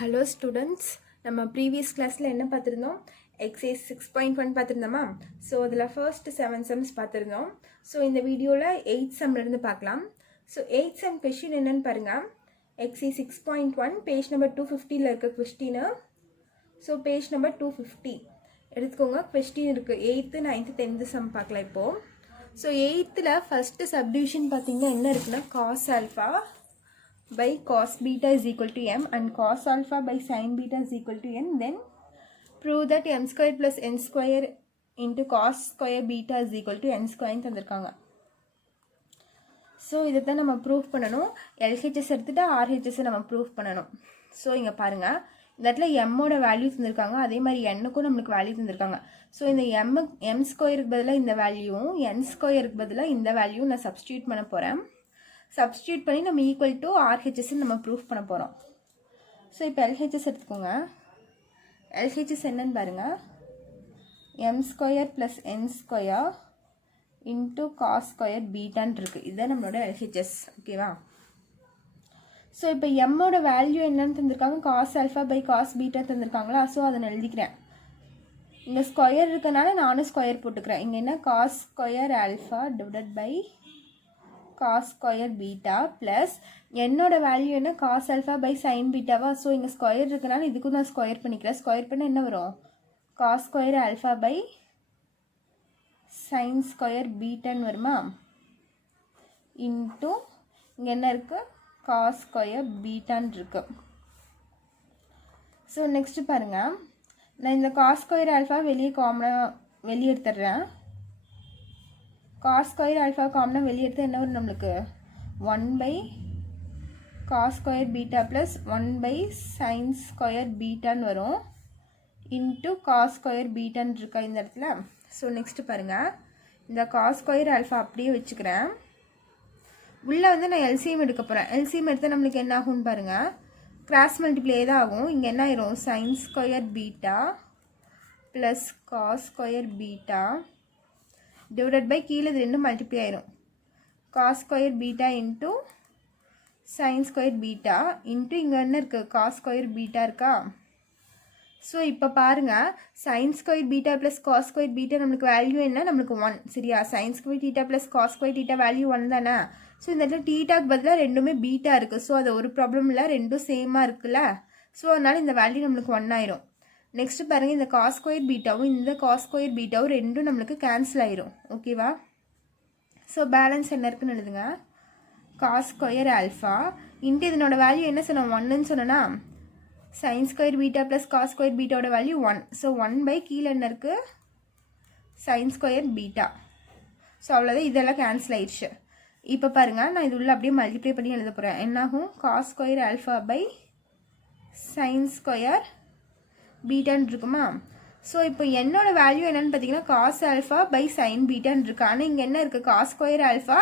Hello students, நம்ம previous classல என்ன பார்த்திருந்தோம்? exercise 6.1 பார்த்திருந்தோமா? So அதில் first 7 sums பார்த்திருந்தோம். So இந்த வீடியோல 8 sumல இருந்து பார்க்கலாம். So 8 sum question என்னன்னு பாருங்க. exercise 6.1 page number 250ல இருக்க question. So page number 250 எடுத்துக்கோங்க. question இருக்கு 8th 9th 10th sum பார்க்கலாம் இப்போ. So 8thல first subdivision பார்த்தீங்கன்னா என்ன இருக்குன்னா cos alpha by cos beta is equal to m and cos alpha by sin beta is equal to n. Then prove that m square plus n square into cos square beta is equal to n square தந்திருக்காங்க. So இதை தான் நம்ம proof பண்ணணும். LHS எடுத்துகிட்டு RHS நம்ம proof பண்ணணும். So இங்கே பாருங்கள், இந்த இடத்துல எம்மோட வேல்யூ தந்திருக்காங்க, அதே மாதிரி என்னுக்கும் நம்மளுக்கு வேல்யூ தந்திருக்காங்க. ஸோ இந்த எம் ஸ்கொயருக்கு பதிலாக இந்த வேல்யூவும் என் ஸ்கொயருக்கு பதிலாக இந்த வேல்யூவும் நான் சப்ஸ்டியூட் பண்ண போகிறேன். சப்ஸ்டியூட் பண்ணி நம்ம ஈக்குவல் டு ஆர்ஹெச்எஸ்ன்னு நம்ம ப்ரூஃப் பண்ண போகிறோம். ஸோ இப்போ எல்ஹெச்எஸ் எடுத்துக்கோங்க. எல்ஹெச்எஸ் என்னன்னு பாருங்கள், M square plus n square into cos square பீட்டான்னு இருக்குது. இதுதான் நம்மளோட எல்ஹெச்எஸ். ஓகேவா? ஸோ இப்போ எம்மோட வேல்யூ என்னன்னு தந்திருக்காங்க, cos alpha by cos beta தந்திருக்காங்களா? ஸோ அதை நான் எழுதிக்கிறேன். இங்கே ஸ்கொயர் இருக்கனால நானும் ஸ்கொயர் போட்டுக்கிறேன். இங்கே என்ன cos square alpha divided by cos square beta plus என்னோட வேல்யூ என்ன cos alpha by sin beta வா? ஸோ இங்கே ஸ்கொயர் இருக்கனால இதுக்கும் நான் ஸ்கொயர் பண்ணிக்கிறேன். ஸ்கொயர் பண்ண என்ன வரும்? cos square alpha by sin square betaன்னு வருமா? இன்ட்டு இங்கே என்ன இருக்குது, cos square betaன்னு இருக்கு. ஸோ நெக்ஸ்ட் பாருங்கள், நான் இந்த cos square alpha வெளியே எடுத்துடுறேன். cos square alpha காமனாக வெளியே எடுத்து என்ன வரும் நம்மளுக்கு? 1 by cos square beta plus 1 by sin square betaன்னு வரும். இன்ட்டு cos square betaன்னு இருக்கா இந்த இடத்துல. ஸோ நெக்ஸ்ட் பாருங்கள், இந்த cos square alpha அப்படியே வச்சுக்கிறேன். உள்ளே வந்து நான் எல்சிஎம் எடுக்க போகிறேன். எல்சிஎம் எடுத்தால் நம்மளுக்கு என்ன ஆகும்னு பாருங்கள், கிராஸ் மல்டிப்ளே தான் ஆகும். இங்கே என்ன ஆயிரும், sin square beta plus cos square beta divided by கீழே இது ரெண்டும் மல்டிப்ளை ஆயிரும். cos square beta into sin square beta into இங்கே என்ன இருக்குது, cos square beta இருக்கா? ஸோ இப்போ பாருங்கள், sin square beta plus cos square beta நம்மளுக்கு வேல்யூ என்ன, நம்மளுக்கு 1. சரியா? sin square theta plus cos square theta value 1 தானே? ஸோ இந்த இடத்துல தீட்டாக்கு பதிலாக ரெண்டுமே பீட்டா இருக்குது. ஸோ அது ஒரு ப்ராப்ளம் இல்லை, ரெண்டும் சேமாக இருக்குல்ல. ஸோ அதனால் இந்த வேல்யூ நம்மளுக்கு 1 ஆயிரும். நெக்ஸ்ட் பாருங்கள், இந்த cos square பீட்டாவும் இந்த cos square பீட்டாவும் ரெண்டும் நம்மளுக்கு கேன்சல் ஆயிரும். ஓகேவா? ஸோ பேலன்ஸ் என்ன இருக்குன்னு எழுதுங்க, cos square alpha இன்ட்டு இதனோட வேல்யூ என்ன சொன்னோம், 1ன்னு சொன்னோன்னா sin square beta plus cos square பீட்டாவோட வேல்யூ 1. ஸோ 1 by கீழே என்ன இருக்குது, sin square beta. ஸோ அவ்வளோதான், இதெல்லாம் கேன்சல் ஆயிடுச்சு. இப்போ பாருங்கள், நான் இது உள்ள அப்படியே மல்டிப்ளை பண்ணி எழுத போகிறேன். என்னாகும், cos square alpha by sin square பீட்டான்னு இருக்குமா? ஸோ இப்போ என்னோட வேல்யூ என்னன்னு பார்த்தீங்கன்னா cos alpha by sin பீட்டான்னு இருக்கு. ஆனால் இங்கே என்ன இருக்குது, cos square alpha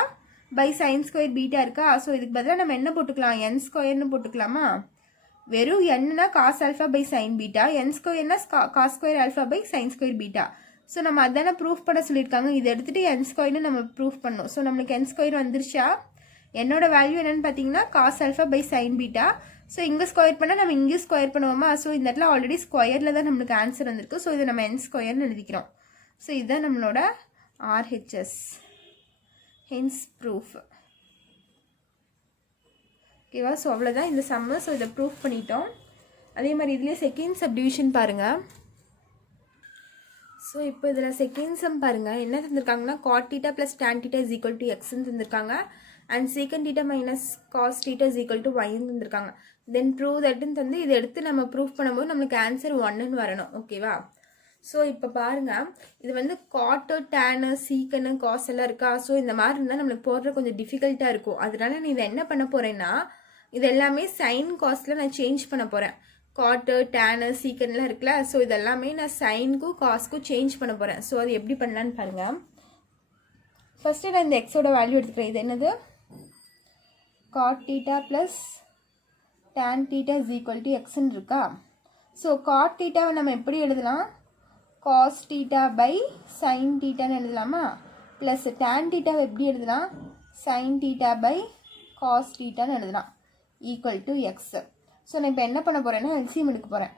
by sin square beta இருக்கா? ஸோ இதுக்கு பதிலாக நம்ம என்ன போட்டுக்கலாம், n ஸ்கொயர்னு போட்டுக்கலாமா? வெறும் என்னன்னா cos alpha by sin beta, n ஸ்கொயர்னா cos square alpha by sin square beta. So நம்ம அதானே ப்ரூஃப் பண்ண சொல்லியிருக்காங்க. இதை எடுத்துகிட்டு n ஸ்கொயர்னு நம்ம ப்ரூஃப் பண்ணணும். ஸோ நம்மளுக்கு n ஸ்கொயர் வந்துருச்சா? என்னோட வேல்யூ என்னன்னு பார்த்தீங்கன்னா cos alpha by sin beta. So இங்கே ஸ்கொயர் பண்ணால் நம்ம இங்கேயும் ஸ்கொயர் பண்ணுவோமா? ஸோ இந்த இடத்துல ஆல்ரெடி ஸ்கொயரில் தான் நம்மளுக்கு ஆன்சர் வந்திருக்கு. ஸோ இதை நம்ம n ஸ்கொயர்னு எழுதிக்கிறோம். ஸோ இதுதான் நம்மளோட RHS, ஹென்ஸ் ப்ரூஃப். ஓகேவா? ஸோ அவ்வளோதான் இந்த சம்மு. ஸோ இதை ப்ரூஃப் பண்ணிட்டோம். அதே மாதிரி இதுலேயே செகண்ட் சப்டிவிஷன் பாருங்கள். ஸோ இப்போ இதில் செகண்ட் சம் பாருங்கள், என்ன தந்திருக்காங்கன்னா cot theta plus tan theta is equal to xன்னு தந்திருக்காங்க. And secant theta minus cos theta is equal to yன்னு தந்திருக்காங்க. தென் ப்ரூவ் தட்டுன்னு தந்து இதை எடுத்து நம்ம ப்ரூஃப் பண்ணும்போது நம்மளுக்கு ஆன்சர் 1ன்னு வரணும். ஓகேவா? ஸோ இப்போ பாருங்கள், இது வந்து காட்டு டேனு சீக்கனு காஸ் எல்லாம் இருக்கா? ஸோ இந்த மாதிரி இருந்தால் நம்மளுக்கு போடுற கொஞ்சம் டிஃபிகல்ட்டாக இருக்கும். அதனால நான் இதை என்ன பண்ண போகிறேன்னா, இது எல்லாமே சைன் காஸ்டில் நான் சேஞ்ச் பண்ண போகிறேன். காட்டு டேனு சீக்கன்லாம் இருக்குல்ல, ஸோ இதெல்லாமே நான் சைனுக்கும் காஸ்க்கும் சேஞ்ச் பண்ண போகிறேன். ஸோ அது எப்படி பண்ணலான்னு பாருங்கள். ஃபஸ்ட்டு நான் இந்த எக்ஸோட வேல்யூ எடுத்துக்கிறேன். இது என்னது, cot theta plus tan theta is equal to xன்னு இருக்கா? ஸோ cot thetaவை நம்ம எப்படி எழுதலாம், cos theta by sin thetaன்னு எழுதலாமா? ப்ளஸ் tan thetaவை எப்படி எழுதலாம், sin theta by cos thetaன்னு எழுதலாம், ஈக்குவல் டு எக்ஸ். ஸோ நான் இப்போ என்ன பண்ண போகிறேன்னா எல்சிஎம் எடுக்க போகிறேன்.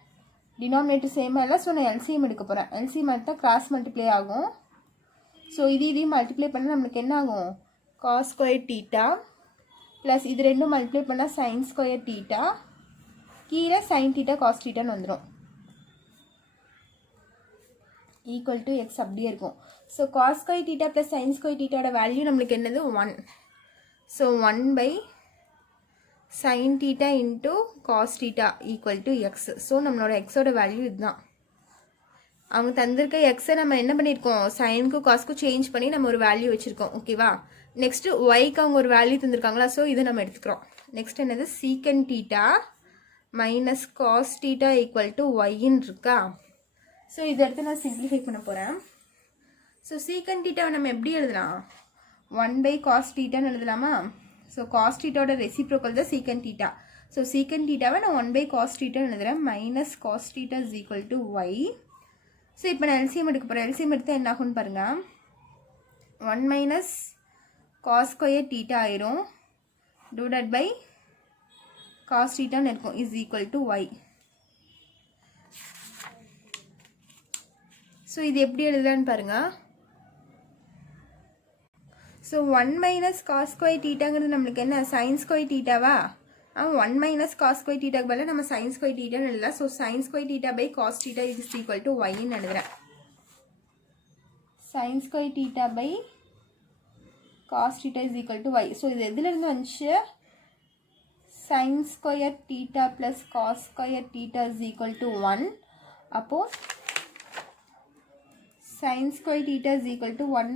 டினாமினேட்டர் சேமாக இல்லை, ஸோ நான் எல்சிஎம் எடுக்க போகிறேன். எல்சிஎம் எடுத்தால் கிராஸ் மல்டிப்ளை ஆகும். ஸோ இதையும் மல்டிப்ளை பண்ணால் நம்மளுக்கு என்ன ஆகும், காஸ் ஸ்கொயர் தீட்டா ப்ளஸ் இது ரெண்டும் மல்டிப்ளை பண்ணால் சைன் ஸ்கொயர் தீட்டா, கீழே சைன் தீட்டா காஸ் தீட்டான்னு வந்துடும். ஈக்குவல் டு எக்ஸ் அப்படியே இருக்கும். So cos square theta plus sine square தீட்டாவோட வேல்யூ நம்மளுக்கு என்னது 1. So 1 sin theta into cos theta equal to x. So நம்மளோட எக்ஸோட வேல்யூ இதுதான். அவங்க தந்திருக்க எக்ஸை நம்ம என்ன பண்ணியிருக்கோம், சைனுக்கும் காஸ்க்கும் சேஞ்ச் பண்ணி நம்ம ஒரு வேல்யூ வச்சுருக்கோம். ஓகேவா. நெக்ஸ்ட்டு ஒய்க்கு அவங்க ஒரு வேல்யூ தந்திருக்காங்களா, ஸோ இதை நம்ம எடுத்துக்கிறோம். நெக்ஸ்ட் என்னது, secant theta minus cos theta equal to ஒய்ன்னு இருக்கா. ஸோ இதை எடுத்து நான் சிம்பிளிஃபை பண்ண போகிறேன். ஸோ சீக்கன் தீட்டாவை நம்ம எப்படி எழுதலாம், 1 cos தீட்டான்னு எழுதலாமா. ஸோ காஸ் தீட்டாவோட ரெசிப்ரோக்கல் தான் சீக்கன் தீட்டா. ஸோ சீக்கன் தீட்டாவை நான் 1 cos தீட்டான்னு எழுதுகிறேன். Minus cos theta is equal to y. So இப்போ நான் எல்சிஎம் எடுக்க போகிறேன். எல்சிஎம் எடுத்தால் என்ன ஆகும்னு பாருங்கள், 1 காஸ் ஸ்கொயர் தீட்டா ஆயிரும் டிவைடட் பை காஸ் தீட்டான்னு இருக்கும் is equal to y. So இது எப்படி எழுதலான்னு பாருங்கள். ஸோ 1 cos ஸ்கொயர் தீட்டாங்கிறது நம்மளுக்கு என்ன, சைன் ஸ்கொயர் தீட்டாவா. 1 cos ஸ்கொயர் தீட்டாக்கு பதிலாக நம்ம சைன் ஸ்கொயர் தீட்டான்னு எழுதலாம். So sine square theta by cos theta is equal to ஒய்ன்னு எழுதுகிறேன். Sine square theta by cos theta is equal to y. So இது எதுலேருந்து வந்துச்சு, sine square theta plus cos square theta is equal to 1. அப்போது sin square theta is equal to 1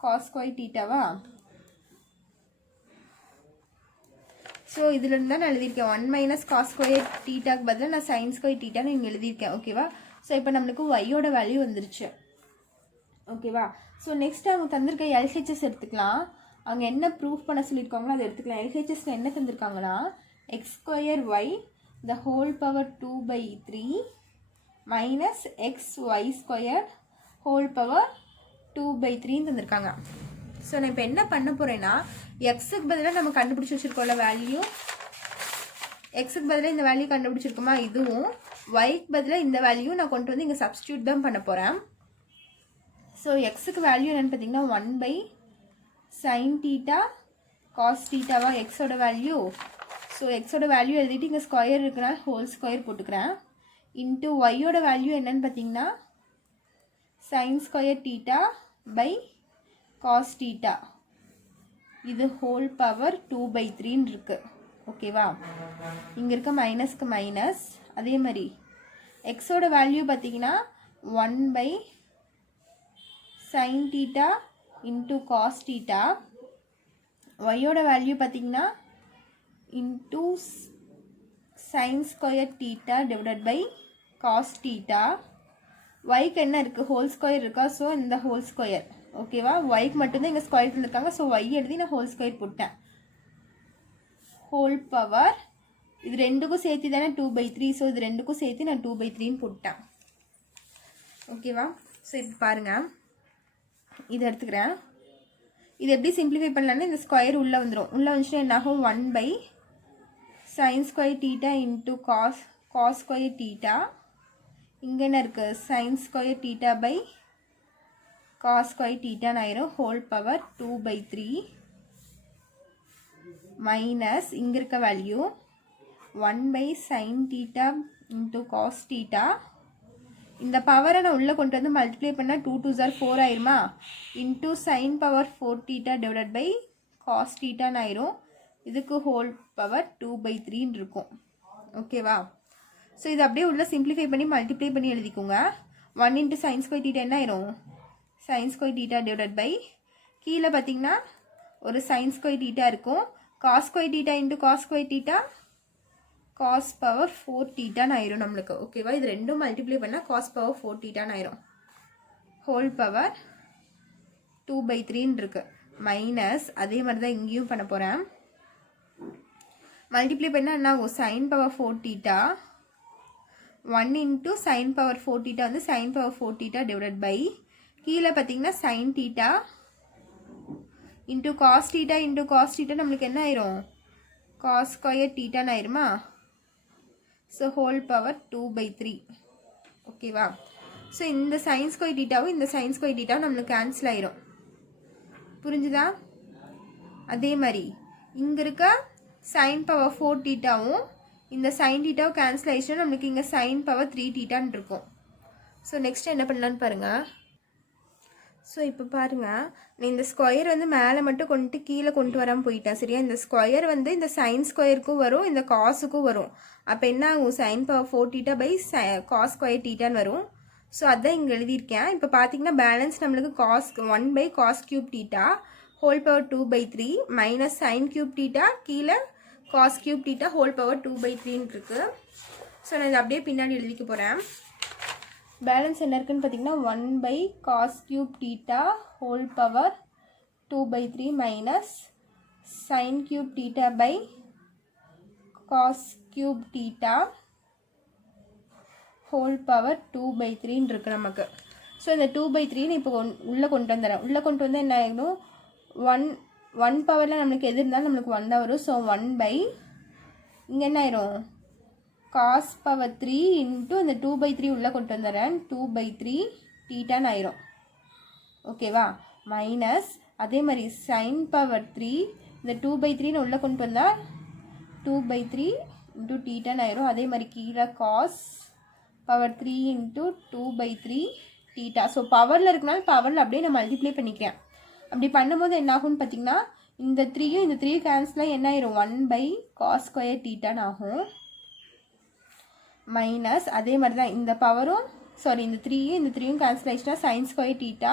cos square theta வா. So இதிலிருந்து தான் நான் எழுதியிருக்கேன் 1 cos square thetaக்கு பதிலாக நான் sin square thetaன்னு இங்கே எழுதியிருக்கேன். ஓகேவா. ஸோ இப்போ நம்மளுக்கு ஒய்யோட வேல்யூ வந்துருச்சு. ஓகேவா. ஸோ நெக்ஸ்ட் அவங்க தந்திருக்க எல்ஹெச்எஸ் எடுத்துக்கலாம். அவங்க என்ன ப்ரூஃப் பண்ண சொல்லியிருக்காங்களோ அதை எடுத்துக்கலாம். எல்ஹெச்எஸ் என்ன தந்திருக்காங்கன்னா x square y the whole power 2/3 minus x y square whole power 2/3 தந்திருக்காங்க. ஸோ நான் இப்போ என்ன பண்ண போகிறேன்னா, எக்ஸுக்கு பதிலாக நம்ம கண்டுபிடிச்சி வச்சுருக்கோம்ல வேல்யூ, எக்ஸுக்கு பதிலாக இந்த வேல்யூ கண்டுபிடிச்சிருக்கோமா, இதுவும் ஒய்க்கு பதிலாக இந்த வேல்யூ நான் கொண்டு வந்து இங்கே சப்ஸ்டியூட் தான் பண்ண போகிறேன். ஸோ எக்ஸுக்கு வேல்யூ என்னென்னு பார்த்தீங்கன்னா 1 sin தீட்டா காஸ் தீட்டாவா எக்ஸோட வேல்யூ. ஸோ எக்ஸோட வேல்யூ எழுதிட்டு இங்கே ஸ்கொயர் இருக்குன்னா ஹோல் ஸ்கொயர் போட்டுக்கிறேன். இன்ட்டு ஒய்யோட வேல்யூ என்னென்னு பார்த்தீங்கன்னா sin square theta by cos theta இது ஹோல் பவர் 2/3 இருக்கு. ஓகேவா. இங்கே இருக்க மைனஸ்க்கு மைனஸ். அதே மாதிரி எக்ஸோட வேல்யூ பார்த்தீங்கன்னா 1 sin theta into cos theta. ஒய்யோட வேல்யூ பார்த்தீங்கன்னா into sin square theta divided by cos theta. ஒய்க்கு என்ன இருக்குது, ஹோல் ஸ்கொயர் இருக்கா. ஸோ இந்த ஹோல் ஸ்கொயர். ஓகேவா. ஒய்க்கு மட்டும்தான் இங்கே ஸ்கொயர் இருக்காங்க. ஸோ ஒய் எழுதி நான் ஹோல் ஸ்கொயர் போட்டேன். ஹோல் பவர் இது ரெண்டுக்கும் சேர்த்து தானே 2/3. ஸோ இது ரெண்டுக்கும் சேர்த்து நான் 2/3ன்னு போட்டேன். ஓகேவா. ஸோ இப்போ பாருங்கள், இதை எடுத்துக்கிறேன். இது எப்படி சிம்பிளிஃபை பண்ணலான்னு இந்த ஸ்கொயர் உள்ளே வந்துடும். உள்ளே வந்துச்சுன்னா என்ன ஆகும், 1 sin square theta into cos square theta. இங்கே என்ன இருக்குது, sin square theta by cos square தீட்டான்னு ஆயிரும் ஹோல் பவர் 2/3 மைனஸ் இங்கே இருக்க value 1 sin theta into cos theta. இந்த பவரை நான் உள்ளே கொண்டு வந்து மல்டிப்ளை பண்ணால் 2 2s are 4 ஆயிருமா. Into sin power 4 theta divided by cos தீட்டான்னு ஆயிரும். இதுக்கு ஹோல் பவர் 2/3 இருக்கும். ஓகேவா. ஸோ இது அப்படியே உள்ள சிம்பிளிஃபை பண்ணி மல்டிப்ளை பண்ணி எழுதிக்கோங்க. 1 இன்ட்டு சைன் ஸ்கொயர் தீட்டா என்ன ஆயிரும், sine square theta divided by கீழே பார்த்தீங்கன்னா ஒரு சைன் ஸ்கொயர் தீட்டா இருக்கும். Cos square theta into cos square theta cos power 4 தீட்டான்னு ஆயிரும் நம்மளுக்கு. ஓகேவா. இது ரெண்டும் மல்டிப்ளை பண்ணால் காஸ் பவர் 4 தீட்டான்னு ஆயிரும். ஹோல் பவர் 2/3 இருக்கு. மைனஸ் அதே மாதிரி தான் இங்கேயும் பண்ண போகிறேன். மல்டிப்ளை பண்ணால் என்ன ஆகும், sine power 4 theta 1 into sine power 4 theta வந்து sine power 4 theta divided by கீழே பார்த்தீங்கன்னா sine theta into cos theta நம்மளுக்கு என்ன ஆயிரும், காஸ் ஸ்கொயர் தீட்டான்னு ஆயிருமா. ஸோ ஹோல் பவர் 2/3 ஓகேவா. ஸோ இந்த சைன் ஸ்கொயர் டீட்டாவும் இந்த சைன் ஸ்கொயர் டீட்டாவும் நம்மளுக்கு கேன்சல் ஆயிரும். புரிஞ்சுதா? அதே மாதிரி இங்கே இருக்க சைன் பவர் 4 டீட்டாவும் இந்த சைன் டீட்டாவும் கேன்சல் ஆயிடுச்சுன்னா நம்மளுக்கு இங்கே சைன் பவர் 3 டீட்டான்னு இருக்கும். ஸோ நெக்ஸ்ட் என்ன பண்ணலான்னு பாருங்கள். ஸோ இப்போ பாருங்கள், நான் இந்த ஸ்கொயர் வந்து மேலே மட்டும் கொண்டு கீழே கொண்டு வராமல் போயிட்டேன். சரியா? இந்த ஸ்கொயர் வந்து இந்த சைன் ஸ்கொயருக்கும் வரும், இந்த காஸுக்கும் வரும். அப்போ என்ன ஆகும்? Sine power 4 theta by cos square டீட்டான்னு வரும். ஸோ அதான் இங்கே எழுதியிருக்கேன். இப்போ பார்த்தீங்கன்னா பேலன்ஸ் நம்மளுக்கு cos 1/cos cube theta whole power 2/3 minus sine cube theta கீழே cos cube theta whole power 2/3 இருக்கு. ஸோ நான் இதை அப்படியே பின்னாடி எழுதிக்க போகிறேன். பேலன்ஸ் என்ன இருக்குன்னு பார்த்தீங்கன்னா 1/cos cube theta whole power 2/3 minus sine cube theta by cos cube theta whole power 2/3 இருக்கு நமக்கு. ஸோ இந்த 2/3 இப்போ உள்ளே கொண்டு வந்துடுறேன். உள்ளே கொண்டு வந்து என்ன ஆகிடும்? 1 பவரில் நம்மளுக்கு எது இருந்தாலும் நம்மளுக்கு 1 தான் வரும். ஸோ 1/ இங்கே என்ன ஆயிரும்? காஸ் பவர் 3 இன்ட்டு இந்த 2/3 உள்ளே கொண்டு வந்துடுறேன். 2/3 டீட்டான்னு ஆயிரும். ஓகேவா? மைனஸ் அதே மாதிரி சைன் பவர் 3 இந்த 2/3 உள்ளே கொண்டு வந்தால் 2/3 இன்ட்டு டீட்டான்னு ஆயிரும். அதே மாதிரி கீழே cos power 3 into 2/3 theta. So பவரில் இருக்கனால பவரில் அப்படியே நான் மல்டிப்ளை பண்ணிக்கிறேன். அப்படி பண்ணும்போது என்ன ஆகும்னு பார்த்தீங்கன்னா இந்த 3யும் இந்த 3 கேன்சலாக என்ன ஆயிரும்? 1/cos ஸ்கொயர் டீட்டான்னு ஆகும். மைனஸ் அதே மாதிரி தான் இந்த பவரும் இந்த 3யும் இந்த 3யும் கேன்சல் ஆயிடுச்சுன்னா sine square theta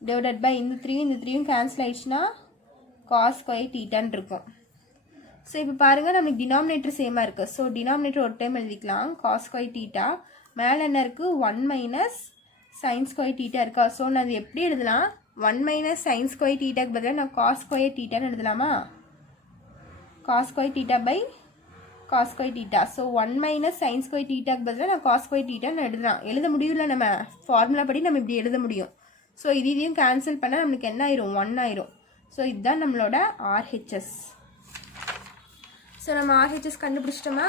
divided by இந்த 3யும் இந்த 3யும் கேன்சல் ஆயிடுச்சுன்னா காஸ் ஸ்கொயர் டீட்டான்னு இருக்கும். ஸோ இப்போ பாருங்கள், நமக்கு டினாமினேட்டர் சேமாக இருக்குது. ஸோ டினாமினேட்டர் ஒரு டைம் எழுதிக்கலாம். காஸ் ஸ்கொயர் டீட்டா மேலே என்ன இருக்குது? 1 மைனஸ் சைன் ஸ்கொயர் டீட்டா இருக்கா. ஸோ நான் அது எப்படி எழுதலாம்? 1 மைனஸ் சைன் ஸ்கொயர் டீட்டாக்கு பதிலாக நான் காஸ் ஸ்கொயர் டீட்டான்னு எழுதலாமா? Cos square theta by cos square theta. So 1 minus sine square டீட்டாக்கு பதிலாக நான் காஸ் ஸ்கொயர் டீட்டான்னு எழுதலாம். எழுத முடியல, நம்ம ஃபார்முலா படி நம்ம இப்படி எழுத முடியும். ஸோ இதையும் கேன்சல் பண்ணால் நம்மளுக்கு என்ன ஆயிரும்? 1 ஆயிரும். ஸோ இதுதான் நம்மளோட RHS. ஸோ நம்ம RHS கண்டுபிடிச்சிட்டோமா?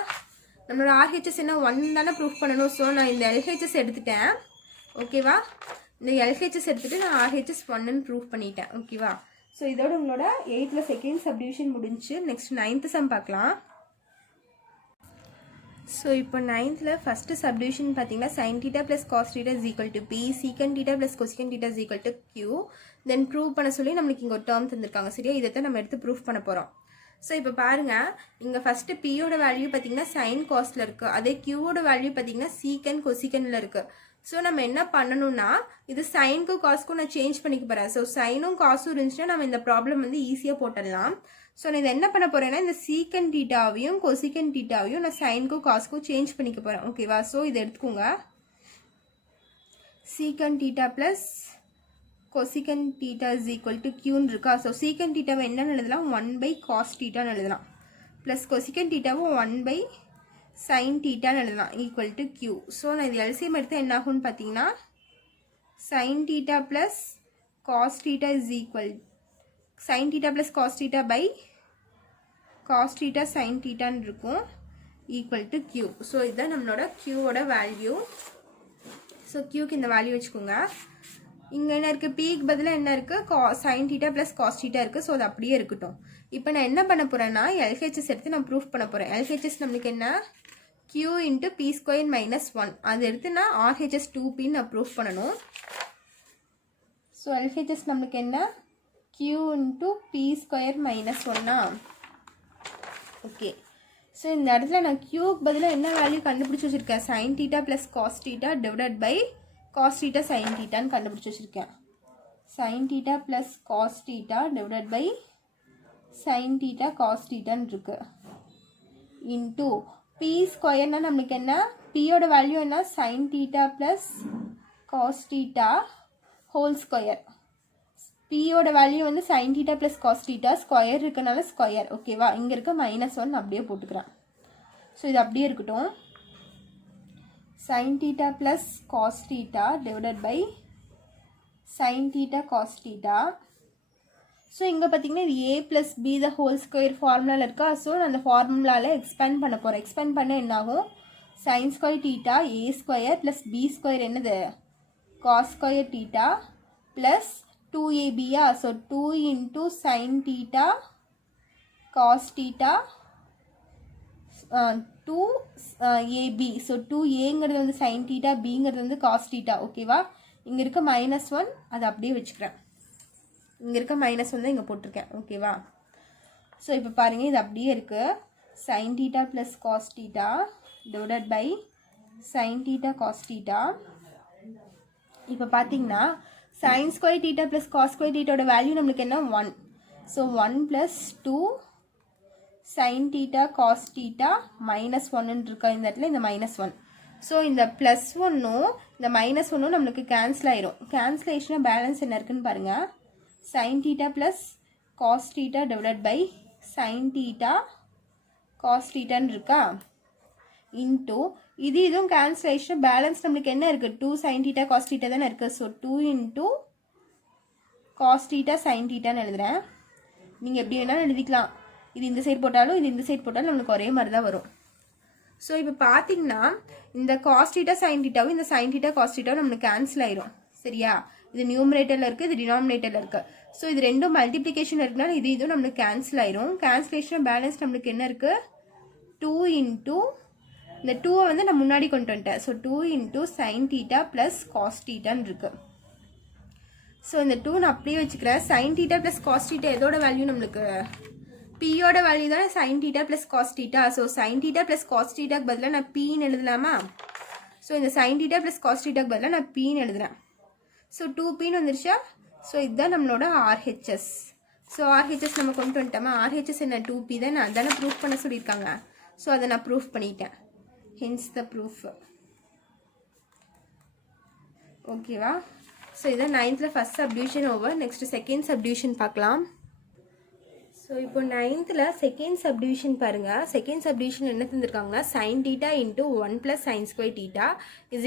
நம்மளோட RHS என்ன 1 தானே ப்ரூஃப் பண்ணணும். ஸோ நான் இந்த LHS எடுத்துட்டேன். ஓகேவா? இந்த LHS எடுத்துகிட்டு நான் RHS 1ன்னு ப்ரூஃப் பண்ணிட்டேன். ஓகேவா? ஸோ இதோட உங்களோட 8th செகண்ட் சப்டிவிஷன் முடிஞ்சு. நெக்ஸ்ட் 9th சம் பார்க்கலாம். ஸோ இப்போ 9th ஃபஸ்ட்டு சப்டிவிஷன் பார்த்தீங்கன்னா sine theta plus cos theta is equal to p, secant theta plus cosecant theta is equal to q. Then prove பண்ண சொல்லி நம்மளுக்கு இங்கே ஒரு டேர்ம் தந்திருக்காங்க. சரியா? இதை தான் நம்ம எடுத்து ப்ரூஃப் பண்ண போகிறோம். ஸோ இப்போ பாருங்கள், இங்கே ஃபஸ்ட்டு பியோட வேல்யூ பார்த்தீங்கன்னா சைன் காஸ்டில் இருக்குது. அதே கியூவோட வேல்யூ பார்த்தீங்கன்னா சீக்கன் கொசிகனில் இருக்குது. ஸோ நம்ம என்ன பண்ணணும்னா இது சைனுக்கும் காஸ்க்கும் நான் சேஞ்ச் பண்ணிக்க போகிறேன். ஸோ சைனும் காசும் இருந்துச்சுன்னா நம்ம இந்த ப்ராப்ளம் வந்து ஈஸியாக போட்டுடலாம். ஸோ நான் இதை என்ன பண்ண போகிறேன்னா இந்த சீக்கன் டீட்டாவையும் கொசிகன் டீட்டாவையும் நான் சைனுக்கும் காஸ்க்கும் சேஞ்ச் பண்ணிக்க போகிறேன். ஓகேவா? ஸோ இதை எடுத்துக்கோங்க. Secant theta plus cosecant theta is equal to கியூன்னு இருக்கா. ஸோ சீக்கன் டீட்டாவை என்னன்னு எழுதலாம்? 1/cos டீட்டான்னு எழுதலாம். ப்ளஸ் கொசிகன் டீட்டாவும் 1/sin டீட்டான்னு எழுதலாம் ஈக்குவல் டு கியூ. ஸோ நான் இது எல்சிஎம் எடுத்து என்ன ஆகும்னு பார்த்தீங்கன்னா sin theta plus cos theta is equal sin theta plus cos theta by cos theta sin டீட்டான்னு இருக்கும் ஈக்குவல் டு கியூ. ஸோ இதுதான் நம்மளோட கியூவோட வேல்யூ. ஸோ கியூக்கு இந்த வேல்யூ வச்சுக்கோங்க. இங்கே என்ன இருக்குது? பிக்கு பதிலாக என்ன இருக்குது? sin theta plus cos theta இருக்குது. ஸோ அது அப்படியே இருக்கட்டும். இப்போ நான் என்ன பண்ண போகிறேன்னா LHS எடுத்து நான் ப்ரூஃப் பண்ண போகிறேன். LHS நம்மளுக்கு என்ன? q into p square minus 1. அது எடுத்து நான் RHS 2Pன்னு நான் ப்ரூஃப் பண்ணணும். ஸோ LHS நம்மளுக்கு என்ன? q into p square minus 1. Okay. So இந்த இடத்துல நான் க்யூக்கு பதிலாக என்ன வேல்யூ கண்டுபிடிச்சி வச்சுருக்கேன்? sin theta plus cos theta divided by cos theta sin டீட்டான்னு கண்டுபிடிச்சி வச்சுருக்கேன். sin theta plus cos theta divided by sin theta cos டீட்டான்னு இருக்கு. இன்டூ பி ஸ்கொயர்னா நம்மளுக்கு என்ன? பியோட வேல்யூ என்ன? sin theta plus cos theta whole square. பியோட வேல்யூ வந்து sin theta plus cos theta, square இருக்கனால ஸ்கொயர். ஓகேவா? இங்கே இருக்க -1 அப்படியே போட்டுக்கிறேன். ஸோ இது அப்படியே இருக்கட்டும். sin theta plus cos theta divided by sin theta cos theta. So இங்கே பார்த்தீங்கன்னா இது a + b the whole square ஃபார்முலாவில் இருக்கா. ஸோ நான் அந்த ஃபார்முலாவில் எக்ஸ்பேண்ட் பண்ண போகிறேன். எக்ஸ்பேண்ட் பண்ண என்னாகும், sin square theta a square plus b square என்னது cos square theta plus 2ab. So 2 × sin theta cos theta 2ab. So 2aங்கிறது வந்து sin தீட்டா, bங்கிறது வந்து cos தீட்டா. ஓகேவா, இங்கே இருக்க -1 அதை அப்படியே வச்சுக்கிறேன். இங்கே இருக்க -1 தான் இங்கே போட்டிருக்கேன். ஓகேவா, ஸோ இப்போ பாருங்கள் இது அப்படியே இருக்குது. sin theta plus cos theta divided by sin theta cos theta. இப்போ பார்த்தீங்கன்னா sin square theta plus cos square தீட்டாவோட வேல்யூ நம்மளுக்கு என்ன 1. So 1 + 2 sin theta cos theta -1 இருக்கா இந்த இடத்துல, இந்த -1. ஸோ இந்த +1ம் இந்த -1ம் நம்மளுக்கு கேன்சல் ஆயிரும். கேன்சலேஷனாக பேலன்ஸ் என்ன இருக்குன்னு பாருங்கள். sin theta plus cos theta divided by sin theta cos தீட்டான்னு இருக்கா இன்டூ இது இதுவும் கேன்சலேஷன் பேலன்ஸ் நம்மளுக்கு என்ன இருக்குது, 2 sin தீட்டா cos தீட்டா தானே இருக்குது. ஸோ 2 × cos தீட்டா sin தீட்டான்னு எழுதுகிறேன். நீங்கள் எப்படி வேணாலும் எழுதிக்கலாம். இது இந்த சைடு போட்டாலும் இது இந்த சைடு போட்டாலும் நம்மளுக்கு ஒரே மாதிரி தான் வரும். ஸோ இப்போ பார்த்தீங்கன்னா இந்த cos தீட்டா sin தீட்டாவும் இந்த sin தீட்டா cos தீட்டாவும் நம்மளுக்கு கேன்சல் ஆயிரும். சரியா, இது நியூமரேட்டரில் இருக்குது, இது டினாமினேட்டரில் இருக்குது. ஸோ இது ரெண்டும் மல்டிப்ளிகேஷன் இருக்குனால இது இதுவும் நம்மளுக்கு கேன்சல் ஆயிரும். கேன்சலேஷன் பேலன்ஸ் நம்மளுக்கு என்ன இருக்குது, 2 × இந்த 2 வந்து நான் முன்னாடி கொண்டு வந்துட்டேன். So 2 × sin theta plus cos தீட்டான்னு இருக்குது. ஸோ இந்த 2 நான் அப்படியே வச்சுக்கிறேன். sin theta plus cos theta எதோட வேல்யூ நம்மளுக்கு, பியோட வேல்யூ தானே sin theta plus cos theta. So sin theta plus cos தீட்டாக்கு பதிலாக நான் பின்னு எழுதலாமா. ஸோ இந்த sin தீட்டா ப்ளஸ் cos தீட்டாக்கு பதிலாக நான் பின்னு எழுதுறேன். ஸோ 2pன்னு வந்துருச்சா. ஸோ இதுதான் நம்மளோட RHS. ஸோ RHS நம்ம கொண்டு வந்துட்டோமா. RHS என்ன 2p தான், நான் அதானே ப்ரூஃப் பண்ண சொல்லியிருக்காங்க. ஸோ அதை நான் ப்ரூஃப் பண்ணிட்டேன். Hence the proof. ஓகேவா, ஸோ இதான் 9th first subdivision over. Next second subdivision பார்க்கலாம். ஸோ இப்போ 9th செகண்ட் சப்டிவிஷன் பாருங்கள். செகண்ட் சப்டிவிஷன் என்ன தந்திருக்காங்கன்னா sin theta × 1 + sin square theta =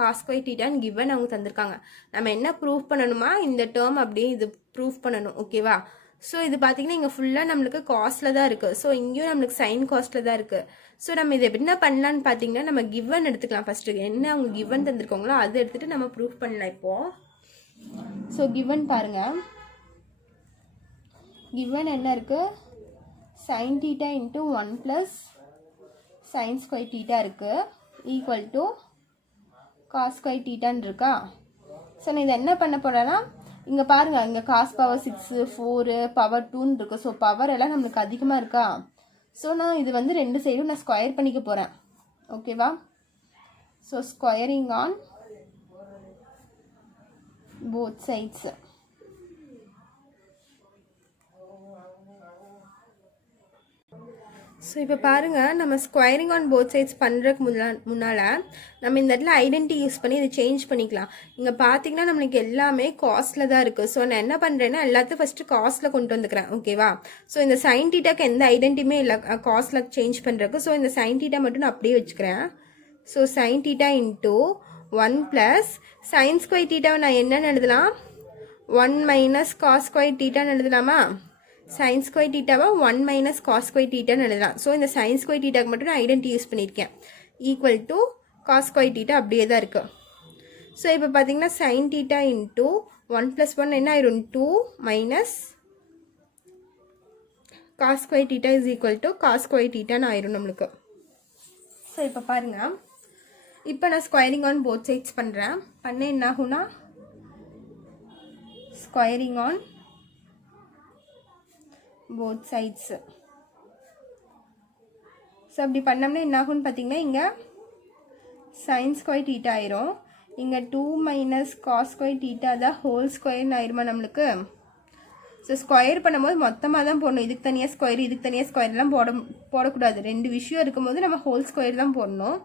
cos square தீட்டான்னு கிவன் அவங்க தந்திருக்காங்க. நம்ம என்ன ப்ரூஃப் பண்ணணுமா, இந்த டேர்ம் அப்படியே இது ப்ரூஃப் பண்ணணும். ஓகேவா, ஸோ இது பார்த்தீங்கன்னா இங்கே ஃபுல்லாக நம்மளுக்கு காஸ்ட்டில் தான் இருக்குது. ஸோ இங்கேயும் நம்மளுக்கு சைன் காஸ்ட்டில் தான் இருக்குது. ஸோ நம்ம இது என்ன பண்ணலான்னு பார்த்தீங்கன்னா நம்ம கிவன் எடுத்துக்கலாம். ஃபஸ்ட்டு என்ன அவங்க கிவன் தந்திருக்காங்களோ அதை எடுத்துகிட்டு நம்ம ப்ரூஃப் பண்ணலாம் இப்போது. ஸோ கிவன் பாருங்கள், given என்ன இருக்குது, sin theta × 1 + sin square theta இருக்குது ஈக்குவல் டு cos ஸ்கொயர் தீட்டான்னு இருக்கா. ஸோ நான் இதை என்ன பண்ண போகிறேன்னா, இங்கே பாருங்கள் இங்கே cos பவர் 6 4 பவர் 2ன்னு இருக்குது. ஸோ பவர் எல்லாம் நம்மளுக்கு அதிகமாக இருக்கா. ஸோ நான் இது வந்து ரெண்டு சைடும் நான் ஸ்கொயர் பண்ணிக்க போகிறேன். ஓகேவா, so squaring on both sides. So இப்போ பாருங்கள் நம்ம ஸ்கொயரிங் ஆன் போத் சைட்ஸ் பண்ணுறதுக்கு முன்னால் நம்ம இந்த இடத்துல ஐடென்டி யூஸ் பண்ணி இதை சேஞ்ச் பண்ணிக்கலாம். இங்கே பார்த்தீங்கன்னா நம்மளுக்கு எல்லாமே காஸ்ட்டில் தான் இருக்குது. ஸோ நான் என்ன பண்ணுறேன்னா எல்லாத்தையும் ஃபஸ்ட்டு காஸ்ட்டில் கொண்டு வந்துக்கிறேன். ஓகேவா, ஸோ இந்த சைன் தீட்டாக்கு எந்த ஐடென்டியுமே இல்லை காஸ்ட்டில் சேஞ்ச் பண்ணுறதுக்கு. ஸோ இந்த சைன் தீட்டா மட்டும் நான் அப்படியே வச்சுக்கிறேன். So sine theta × 1 + sin square தீட்டாவை நான் என்னென்னு எழுதலாம், 1 - cos ஸ்கொயர் தீட்டான்னு எழுதலாமா. sin ஸ்கொயர் தீட்டாவை 1 - cos ஸ்கொயர் தீட்டான்னு எழுதலாம். ஸோ இந்த sin ஸ்கொயர் தீட்டாக்கு மட்டும் நான் ஐடென்டி யூஸ் பண்ணியிருக்கேன். Equal to cos square theta அப்படியே தான் இருக்குது. ஸோ இப்போ பார்த்தீங்கன்னா sin தீட்டா × 1 + 1 என்ன ஆயிரும், 2 - cos square theta = cos square தீட்டான்னு ஆயிரும் நம்மளுக்கு. ஸோ இப்போ பாருங்கள், இப்போ நான் ஸ்கொயரிங் ஆன் போத் சைட்ஸ் பண்ணுறேன். பண்ண என்ன ஆகும்னா squaring on both sides. So அப்படி பண்ணோம்னா என்ன ஆகும்னு பார்த்தீங்கன்னா இங்கே sin ஸ்கொயர் தீட்டா ஆயிரும். இங்கே 2 - cos ஸ்கொயர் தீட்டா தான் ஹோல் ஸ்கொயர்னு ஆயிருமா நம்மளுக்கு. ஸோ ஸ்கொயர் பண்ணும்போது மொத்தமாக தான் போடணும். இதுக்கு தனியாக ஸ்கொயர் இதுக்கு தனியாக ஸ்கொயர்லாம் போடக்கூடாது. ரெண்டு விஷயம் இருக்கும்போது நம்ம ஹோல் ஸ்கொயர் தான் போடணும்.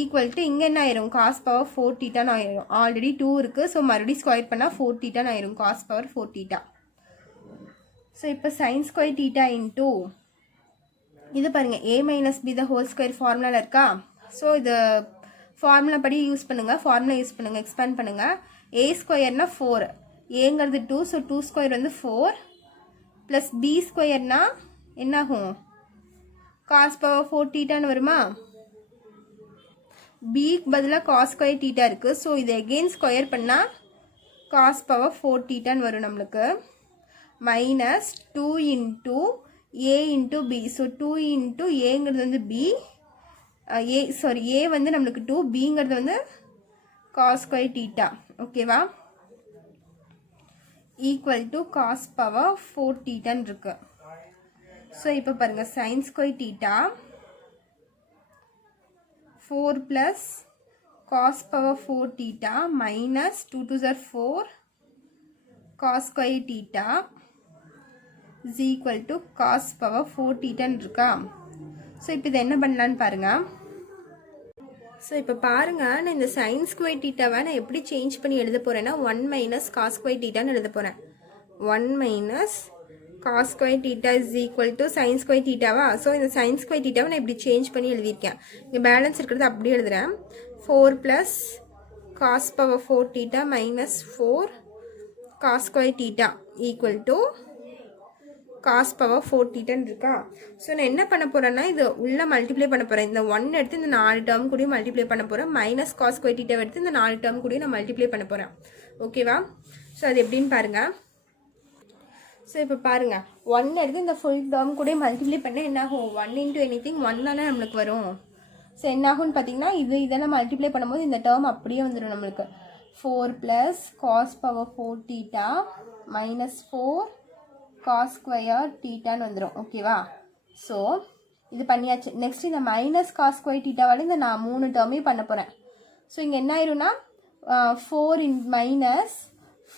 ஈக்குவல் டு இங்கே என்ன ஆயிரும், cos பவர் 4 தீட்டான்னு ஆயிரும். ஆல்ரெடி 2 இருக்குது. ஸோ மறுபடியும் ஸ்கொயர் பண்ணால் 4 தீட்டான்னு ஆயிரும், cos பவர் 4 தீட்டா. ஸோ இப்போ sin ஸ்கொயர் தீட்டா × இது பாருங்கள் a - b the whole square ஃபார்முலாவில் இருக்கா. ஸோ இது ஃபார்முலா படி யூஸ் பண்ணுங்கள், ஃபார்முலா யூஸ் பண்ணுங்கள், எக்ஸ்பேண்ட் பண்ணுங்கள். a ஸ்கொயர்னா 4, ஏங்கிறது 2. ஸோ 2 ஸ்கொயர் வந்து 4 ப்ளஸ் பி ஸ்கொயர்னா என்னாகும் காஸ் பவர் 4 தீட்டான்னு வருமா. பிக்கு பதிலாக காஸ் ஸ்கொயர் தீட்டா இருக்குது. ஸோ இது எகெயின் ஸ்கொயர் பண்ணால் காஸ் பவர் 4 தீட்டான்னு வரும் நம்மளுக்கு. Minus 2 into a into b. So 2 into ஏங்கிறது வந்து பி, ஏ வந்து நம்மளுக்கு 2, பிங்கிறது வந்து காஸ் ஸ்கொயர் தீட்டா. ஓகேவா, ஈக்குவல் டு காஸ் பவர் 4 தீட்டான்னு இருக்கு. ஸோ இப்போ பாருங்கள் sine square theta 4 plus cos power 4 theta minus 2 2 are 4 cos square theta is equal to cos power 4 தீட்டான்னு இருக்கா. ஸோ இப்போ இதை என்ன பண்ணலான்னு பாருங்கள். ஸோ இப்போ பாருங்கள், நான் இந்த சைன் ஸ்கொயர் தீட்டாவை நான் எப்படி சேஞ்ச் பண்ணி எழுத போகிறேன்னா 1 மைனஸ் காஸ் ஸ்கொயர் தீட்டான்னு எழுத போகிறேன். 1 minus cos square theta is equal to sine square தீட்டாவா. ஸோ இந்த சைன் ஸ்கொயர் தீட்டாவை நான் இப்படி சேஞ்ச் பண்ணி எழுதியிருக்கேன். இங்கே பேலன்ஸ் இருக்கிறது அப்படியே எழுதுகிறேன். 4 plus cos power 4 theta minus 4 cos square theta equal to cos power 4 தீட்டான்னு இருக்கா. ஸோ நான் என்ன பண்ண போகிறேன்னா இது உள்ளே மல்டிப்ளை பண்ண போகிறேன். இந்த 1 எடுத்து இந்த 4 டேர்ம் கூடயும் மல்டிப்ளை பண்ண போகிறேன். மைனஸ் காஸ் ஸ்கொயர் தீட்டாவை எடுத்து இந்த 4 டேர்ம் கூடயும் நான் மல்டிப்ளை பண்ண போகிறேன். ஓகேவா, ஸோ அது எப்படின்னு பாருங்கள். ஸோ இப்போ பாருங்கள், 1 எடுத்து இந்த ஃபுல் டேர்ம் கூட மல்டிப்ளை பண்ணால் என்னாகும் 1 இன்ட்டு எனிதிங் 1 தானே நம்மளுக்கு வரும். ஸோ என்னாகும்னு பார்த்தீங்கன்னா இதெல்லாம் மல்டிப்ளை பண்ணும்போது இந்த டேர்ம் அப்படியே வந்துடும் நம்மளுக்கு. 4 plus cos power 4 theta minus 4 cos square தீட்டான்னு வந்துடும். ஓகேவா, ஸோ இது பண்ணியாச்சு. நெக்ஸ்ட் இந்த மைனஸ் காஸ் ஸ்கொயர் தீட்டாவால் இந்த நான் 3 டேர்மையும் பண்ண போகிறேன். ஸோ இங்கே என்ன ஆயிரும்னா 4 மைனஸ்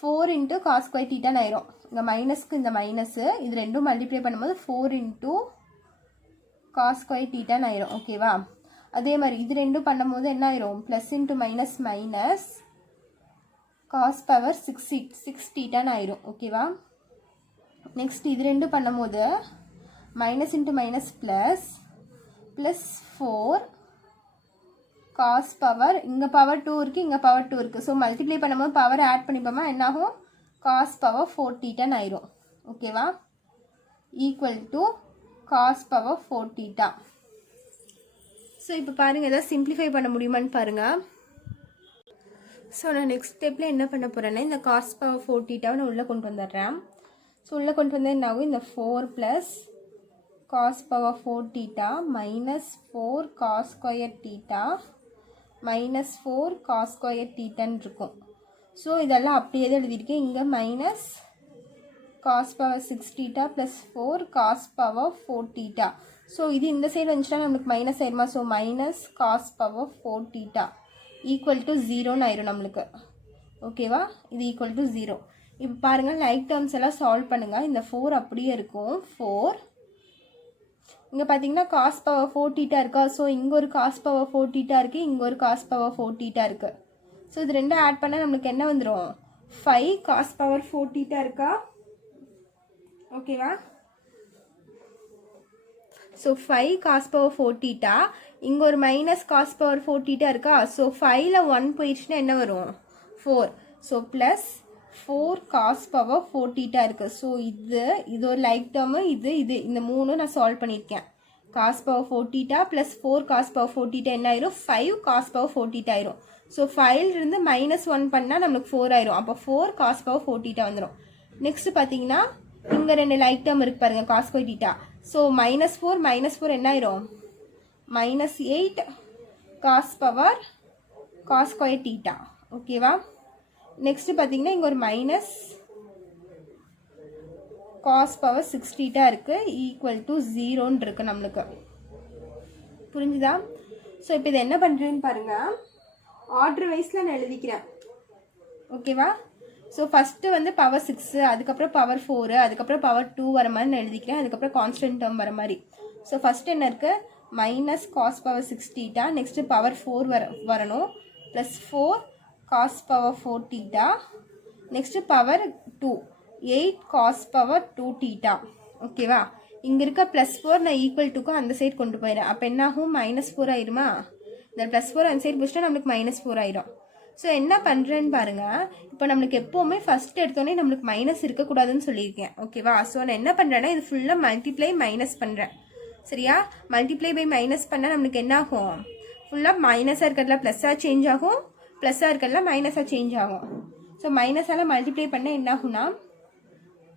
4 இன்ட்டு காஸ் ஸ்கொயர் தீட்டான்னு ஆயிரும். இங்கே மைனஸ்க்கு இந்த மைனஸு இது ரெண்டும் மல்டிப்ளை பண்ணும்போது 4 இன்ட்டு காஸ் ஸ்கொயர் தீட்டான்னு ஆயிரும். ஓகேவா, அதே மாதிரி இது ரெண்டும் பண்ணும்போது என்ன ஆயிரும் plus into minus minus cos power 6 தீட்டான்னு ஆயிரும். ஓகேவா, நெக்ஸ்ட் இது ரெண்டும் பண்ணும்போது minus into minus plus 4 cos power, இங்கே பவர் 2 இருக்குது, இங்கே பவர் 2 இருக்குது. ஸோ மல்டிப்ளை பண்ணும்போது பவர் ஆட் பண்ணிப்போமா என்னாகும் காஸ் பவர் 4 தீட்டான்னு ஆயிரும். ஓகேவா, equal to cos power 4 theta. So இப்போ பாருங்கள், எதாவது சிம்பிளிஃபை பண்ண முடியுமான்னு பாருங்கள். ஸோ நான் நெக்ஸ்ட் ஸ்டெப்பில் என்ன பண்ண போகிறேன்னா இந்த காஸ் பவர் 4 தீட்டாவை நான் உள்ளே கொண்டு வந்துடுறேன். ஸோ உள்ளே கொண்டு வந்தால் என்ன ஆகும், இந்த 4 plus cos power 4 theta minus 4 cos square theta minus 4 cos square தீட்டான்னு இருக்கும். ஸோ இதெல்லாம் அப்படியே தான் எழுதியிருக்கேன். இங்கே minus cos power 6 theta plus 4 cos power 4 theta. So இது இந்த சைடு வந்துச்சுன்னா நம்மளுக்கு மைனஸ் ஆயிருமா. So minus cos power 4 theta equal to 0ன்னு ஆயிரும் நம்மளுக்கு. ஓகேவா, இது ஈக்குவல் டு 0. இப்போ பாருங்கள், லைக் டேர்ம்ஸ் எல்லாம் சால்வ் பண்ணுங்கள். இந்த 4 அப்படியே இருக்கும். 4 இங்கே பார்த்தீங்கன்னா காஸ் பவர் 4 தீட்டா இருக்கா. ஸோ இங்கே ஒரு காஸ் பவர் 4 தீட்டா இருக்குது, இங்கே ஒரு காஸ் பவர் 4 தீட்டா இருக்குது. ஸோ இது ரெண்டும் ஆட் பண்ணால் நம்மளுக்கு என்ன வந்துடும் 5 காஸ் பவர் 4 தீட்டா இருக்கா. ஓகேவா, ஸோ 5 காஸ் பவர் 4 தீட்டா, இங்கே ஒரு மைனஸ் காஸ் பவர் 4 தீட்டா இருக்கா. ஸோ 5ல் 1 போயிடுச்சுன்னா என்ன வரும் 4. So plus 4 cos power 4 theta இருக்குது. ஸோ இது ஒரு லைக் டேர்மு, இது இந்த 3 நான் சால்வ் பண்ணியிருக்கேன். Cos power 4 theta plus 4 cos power 4 theta என்ன ஆயிரும் 5 காஸ் பவர் 4 தீட்டா ஆயிரும். ஸோ 5லிருந்து -1 பண்ணால் நம்மளுக்கு 4 ஆயிரும். அப்போ 4 காஸ் பவர் 4 தீட்டா வந்துடும். நெக்ஸ்ட் பார்த்தீங்கன்னா இங்கே 2 லைக் டேர்ம் இருக்கு பாருங்க காஸ் ஸ்கொயர் தீட்டா. ஸோ -4 என்ன ஆயிரும் -8 cos power cos square theta. ஓகேவா, நெக்ஸ்ட் பார்த்தீங்கன்னா இங்கே ஒரு மைனஸ் காஸ் பவர் 6 தீட்டா இருக்குது ஈக்குவல் டு 0ன்னு இருக்குது நம்மளுக்கு. புரிஞ்சுதா? ஸோ இப்போ இதை என்ன பண்ணுறேன்னு பாருங்கள், ஆர்டர் வைஸில் நான் எழுதிக்கிறேன். ஓகேவா, ஸோ ஃபஸ்ட்டு வந்து பவர் 6, அதுக்கப்புறம் பவர் 4, அதுக்கப்புறம் பவர் 2 வர மாதிரி நான் எழுதிக்கிறேன். அதுக்கப்புறம் கான்ஸ்டன்ட் டேர்ம் வர மாதிரி. ஸோ ஃபஸ்ட்டு என்ன இருக்குது minus cos power 6 theta, next power 4 வரணும் plus 4 cos power 4 theta, next power 2 8 cos power 2 theta. ஓகேவா, இங்கே இருக்க +4 நான் ஈக்குவல் டுக்கும் அந்த சைடு கொண்டு போயிடுறேன். அப்போ என்ன ஆகும் -4 ஆயிருமா. இந்த +4 அந்த சைடு போச்சுன்னா நம்மளுக்கு -4 ஆயிரும். ஸோ என்ன பண்ணுறேன்னு பாருங்கள். இப்போ நம்மளுக்கு எப்போவுமே ஃபஸ்ட் எடுத்தோடனே நம்மளுக்கு மைனஸ் இருக்கக்கூடாதுன்னு சொல்லியிருக்கேன். ஓகேவா? ஸோ நான் என்ன பண்ணுறேன்னா இது ஃபுல்லாக மல்டிப்ளை மைனஸ் பண்ணுறேன். சரியா? மல்டிப்ளை பை மைனஸ் பண்ணால் நம்மளுக்கு என்ன ஆகும்? ஃபுல்லாக மைனஸாக இருக்கிறதுல ப்ளஸ்ஸாக சேஞ்ச் ஆகும், ப்ளஸ்ஸாக இருக்கிறதுல மைனஸாக சேஞ்ச் ஆகும். ஸோ மைனஸால் மல்டிப்ளை பண்ணால் என்ன ஆகும்னா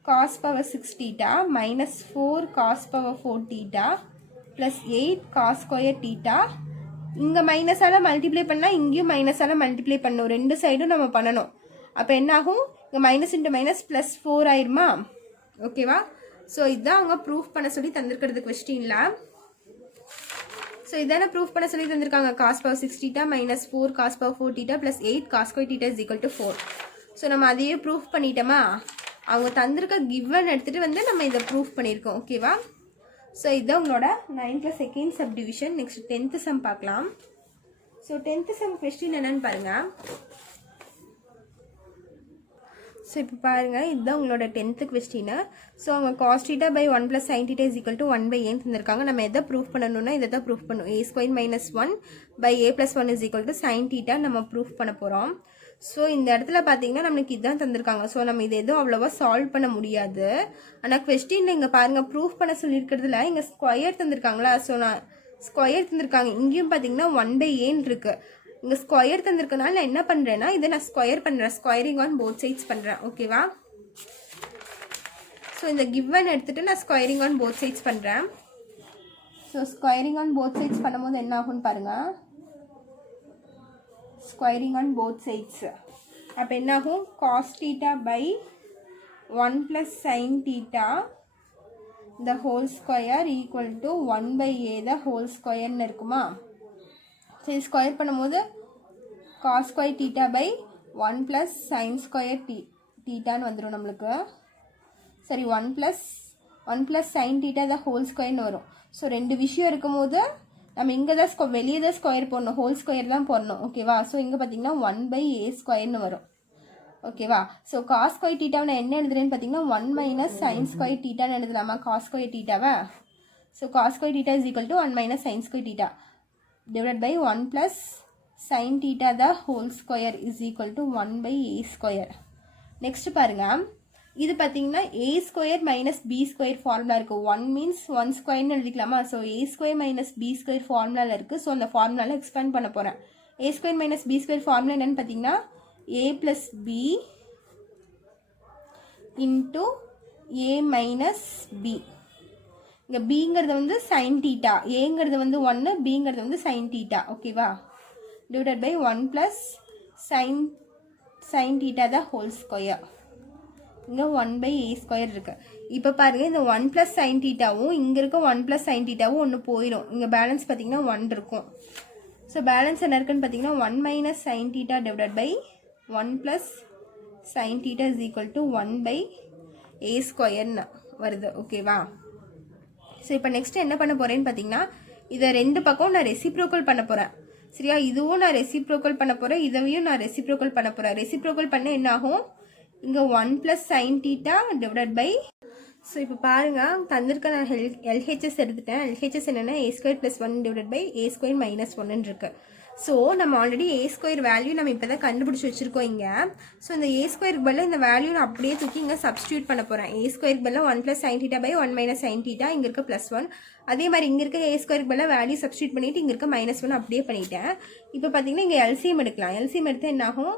cos power 6 theta minus 4 cos power 4 theta plus 8 cos square theta. இங்கே மைனஸால் மல்டிப்ளை பண்ணால் இங்கேயும் மைனஸால் மல்டிப்ளை பண்ணணும். ரெண்டு சைடும் நம்ம பண்ணணும். அப்போ என்ன ஆகும்? இங்கே மைனஸ் இன்ட்டு மைனஸ் ப்ளஸ் 4 ஆயிருமா? ஓகேவா? ஸோ இதுதான் அவங்க ப்ரூஃப் பண்ண சொல்லி தந்திருக்கிறது கொஸ்டினில். ஸோ இதான ப்ரூஃப் பண்ண சொல்லி தந்திருக்காங்க. cos power 6 theta minus 4 cos power 4 theta plus 8 cos square theta is equal to 4. So நம்ம அதையே ப்ரூஃப் பண்ணிட்டோமா? அவங்க தந்திருக்க கிவன் எடுத்துகிட்டு வந்து நம்ம இதை ப்ரூஃப் பண்ணியிருக்கோம். ஓகேவா? ஸோ இதுதான் உங்களோட 9th second subdivision. Next 10th sum பார்க்கலாம். ஸோ 10th சம் கொஸ்டின் என்னன்னு பாருங்கள். ஸோ இப்போ பாருங்கள், இதுதான் உங்களோட 10th கொஸ்டின். ஸோ அவங்க cos theta by 1 plus sin theta is equal to 1 by a தந்திருக்காங்க. நம்ம எதை ப்ரூஃப் பண்ணணும்னா இதை தான் ப்ரூஃப் பண்ணணும். a square minus 1 by a plus 1 is equal to sin theta நம்ம ப்ரூஃப் பண்ண போகிறோம். ஸோ இந்த இடத்துல பார்த்தீங்கன்னா நம்மளுக்கு இதுதான் தந்திருக்காங்க. ஸோ நம்ம இது எதுவும் அவ்வளோவா சால்வ் பண்ண முடியாது. ஆனால் கொஸ்டின் இங்கே பாருங்கள், ப்ரூஃப் பண்ண சொல்லியிருக்கிறதுல இங்கே ஸ்கொயர் தந்திருக்காங்களா? ஸோ நான் ஸ்கொயர் தந்திருக்காங்க. இங்கேயும் பார்த்தீங்கன்னா 1 by ஏன்னு இருக்குது. இங்கே ஸ்கொயர் தந்திருக்கனால நான் என்ன பண்ணுறேன்னா இதை நான் ஸ்கொயர் பண்ணுறேன். ஸ்கொயரிங் ஆன் போத் சைட்ஸ் பண்ணுறேன். ஓகேவா? ஸோ இந்த கிவன் எடுத்துகிட்டு நான் ஸ்கொயரிங் ஆன் போத் சைட்ஸ் பண்ணுறேன். So squaring on both sides பண்ணும்போது என்ன ஆகும்னு பாருங்கள். ஸ்கொயரிங் ஆன் போத் சைட்ஸ் அப்போ என்ன ஆகும்? cos theta by 1 plus sin theta the whole square equal to 1 by a the whole square ன்னு இருக்குமா? சரி, ஸ்கொயர் பண்ணும்போது cos square theta by 1 plus sin square thetaன்னு வந்துடும் நம்மளுக்கு. சரி, 1 plus sin theta the whole squareன்னு வரும். ஸோ ரெண்டு விஷயம் இருக்கும்போது நம்ம இங்கே தான் வெளியே தான் ஸ்கொயர் போடணும், ஹோல் ஸ்கொயர் தான் போடணும். ஓகேவா? ஸோ இங்கே பார்த்தீங்கன்னா 1 by a ஸ்கொயர்னு வரும். ஓகேவா? ஸோ cos square theta நான் என்ன எழுதுறேன்னு பார்த்தீங்கன்னா 1 minus sin square thetaன்னு எழுதலாமா cos square theta-வை? So cos square theta is equal to 1 minus sin square theta divided by 1 plus sin theta the whole square is equal to 1 by a square. Next பாருங்க, இது பார்த்தீங்கன்னா a square minus b square formula இருக்குது. 1 means 1 ஸ்கொயர்னு எழுதிக்கலாமா? So a square minus b square ஃபார்முலாவில் இருக்குது. So அந்த ஃபார்முலாவில் எக்ஸ்பேண்ட் பண்ண போகிறேன். a square minus b square formula என்னென்னு பார்த்தீங்கன்னா a plus b into a minus b. இங்கே பிங்கிறது வந்து சைன் தீட்டா, ஏங்கிறது வந்து 1, பிங்கிறது வந்து சைன் தீட்டா. ஓகேவா? Divided by 1 plus sine theta the whole square. இங்கே 1 by a ஸ்கொயர் இருக்குது. இப்போ பாருங்கள், இந்த 1 plus sin தீட்டாவும் இங்கே இருக்க 1 plus sin தீட்டாவும் ஒன்று போயிடும். இங்கே பேலன்ஸ் பார்த்தீங்கன்னா 1 இருக்கும். ஸோ பேலன்ஸ் என்ன இருக்குன்னு பார்த்தீங்கன்னா 1 minus sin theta divided by 1 plus sin theta is equal to 1 by a ஸ்கொயர்னு வருது. ஓகேவா? ஸோ இப்போ நெக்ஸ்ட் என்ன பண்ண போகிறேன்னு பார்த்தீங்கன்னா இதை ரெண்டு பக்கம் நான் ரெசிப்ரோக்கல் பண்ண போகிறேன். சரியா? இதுவும் நான் ரெசிப்ரோக்கல் பண்ண போகிறேன், இதையும் நான் ரெசிப்ரோக்கல் பண்ண போகிறேன். ரெசிப்ரோக்கல் பண்ண என்ன ஆகும்? இங்கே 1 plus sin theta divided by. So இப்போ பாருங்கள், தந்திருக்க நான் எல்ஹெச்எஸ் எடுத்துட்டேன். எல்ஹெச்எஸ் என்னென்னா a square plus 1 divided by a square minus 1 இருக்கு. ஸோ நம்ம ஆல்ரெடி a ஸ்கொயர் வேல்யூ நம்ம இப்போ தான் கண்டுபிடிச்சி வச்சுருக்கோம் இங்கே. ஸோ இந்த a ஸ்கொயருக்கு பதிலாக இந்த வேல்யூ நான் அப்படியே தூக்கி இங்கே சப்ஸ்டியூட் பண்ண போகிறேன். a ஸ்கொயருக்கு பதிலாக 1 plus sin theta by 1 minus sin theta, இங்கே இருக்க ப்ளஸ் 1. அதே மாதிரி இங்கே இருக்க a ஸ்கொயருக்கு பதிலாக வேல்யூ சப்ஸ்டியூட் பண்ணிவிட்டு இங்கே இருக்க மைனஸ் 1 அப்படியே பண்ணிட்டேன். இப்போ பார்த்தீங்கன்னா இங்கே எல்சிஎம் எடுக்கலாம். எல்சிஎம் எடுத்தால் என்ன ஆகும்?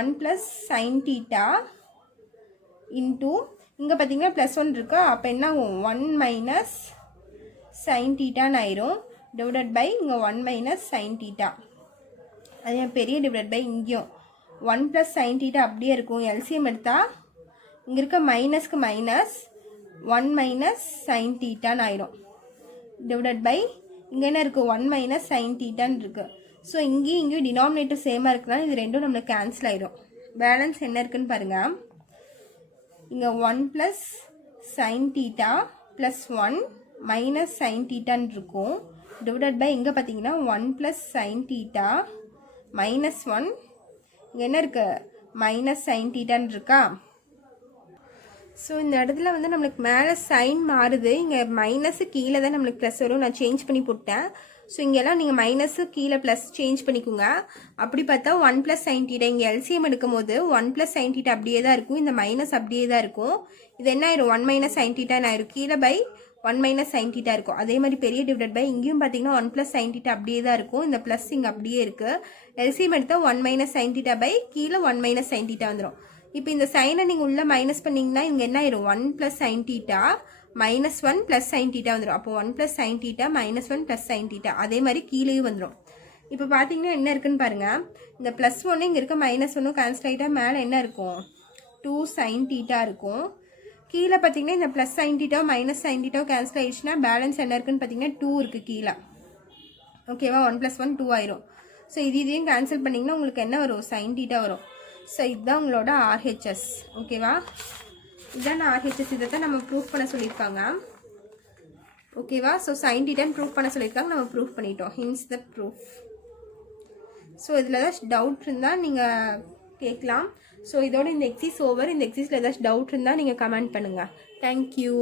1 plus sin theta இன்டூ இங்கே பார்த்தீங்கன்னா ப்ளஸ் 1 இருக்கா? அப்போ என்ன ஆகும்? 1 மைனஸ் சைன் தீட்டான்னு ஆயிரும். டிவைடட் பை இங்கே 1 மைனஸ் சைன் தீட்டா. அதே பெரிய டிவைடட் பை இங்கேயும் 1 ப்ளஸ் சைன் தீட்டா அப்படியே இருக்கும். எல்சிஎம் எடுத்தால் இங்கே இருக்க மைனஸ்க்கு மைனஸ் 1 மைனஸ் சைன் தீட்டான்னு ஆயிரும். டிவைடட் பை இங்கே என்ன இருக்குது? 1 மைனஸ் சைன் தீட்டான்னு இருக்குது. ஸோ இங்கேயும் டினாமினேட்டர் சேமாக இருக்குனால இது ரெண்டும் நம்மளுக்கு கேன்சல் ஆயிரும். பேலன்ஸ் என்ன இருக்குன்னு பாருங்கள். இங்கே 1 plus sin theta plus 1 minus sin theta இருக்கும். டிவைடட் பை இங்கே பார்த்தீங்கன்னா 1 plus sin theta minus 1, இங்கே என்ன இருக்குது? மைனஸ் sin theta இருக்கா? ஸோ இந்த இடத்துல வந்து நம்மளுக்கு மேலே சைன் மாறுது, இங்கே மைனஸு கீழே தான் நம்மளுக்கு ப்ளஸ் வரும். நான் சேஞ்ச் பண்ணி போட்டேன். ஸோ இங்கெல்லாம் நீங்கள் மைனஸு கீழே ப்ளஸ் சேஞ்ச் பண்ணிக்கோங்க. அப்படி பார்த்தா 1 + sin θ இங்கே எல்சிஎம் எடுக்கும் போது 1 + sin θ அப்படியே தான் இருக்கும். இந்த மைனஸ் அப்படியே தான் இருக்கும். இது என்ன ஆயிரும் 1 - sin θ ஆயிரும். கீழே பை 1 - sin θ இருக்கும். அதே மாதிரி பெரிய டிவைடட் பை இங்கேயும் பார்த்தீங்கன்னா 1 + sin θ அப்படியே தான் இருக்கும். இந்த ப்ளஸ் இங்கே அப்படியே இருக்குது. எல்சிஎம் எடுத்தால் 1 - sin θ பை கீழே 1 - sin θ வந்துடும். இப்போ இந்த சைனை நீங்கள் உள்ளே மைனஸ் பண்ணிங்கன்னா இங்கே என்ன ஆயிரும் 1 + sin θ -1 + sin θ வந்துடும். அப்போ 1 + sin θ -1 + sin θ அதே மாதிரி கீழேயும் வந்துடும். இப்போ பார்த்தீங்கன்னா என்ன இருக்குன்னு பாருங்கள். இந்த +1 இங்கே இருக்க -1 கேன்சல் ஆகிட்டா மேலே என்ன இருக்கும் 2 sin θ இருக்கும். கீழே பார்த்தீங்கன்னா இந்த ப்ளஸ் sin θ -sin θ கேன்சல் ஆகிடுச்சுன்னா பேலன்ஸ் என்ன இருக்குன்னு பார்த்தீங்கன்னா 2 இருக்குது கீழே. ஓகேவா 1 + 1 2 ஆயிரும். ஸோ இதையும் கேன்சல் பண்ணிங்கன்னா உங்களுக்கு என்ன வரும் sin θ வரும். ஸோ இதுதான் உங்களோட ஆர்ஹெச்எஸ். ஓகேவா இதுதான் ஆர்ஹெச்எஸ். இதை தான் நம்ம ப்ரூஃப் பண்ண சொல்லியிருக்காங்க. ஓகேவா ஸோ sin θ ப்ரூஃப் பண்ண சொல்லியிருக்காங்க. நம்ம ப்ரூஃப் பண்ணிட்டோம். Hints the proof. ஸோ இதில் ஏதாச்சும் டவுட் இருந்தால் நீங்கள் கேட்கலாம். ஸோ இதோட இந்த எக்ஸைஸ் ஓவர். இந்த எக்ஸைஸில் ஏதாச்சும் டவுட் இருந்தால் நீங்கள் கமெண்ட் பண்ணுங்கள். தேங்க்யூ.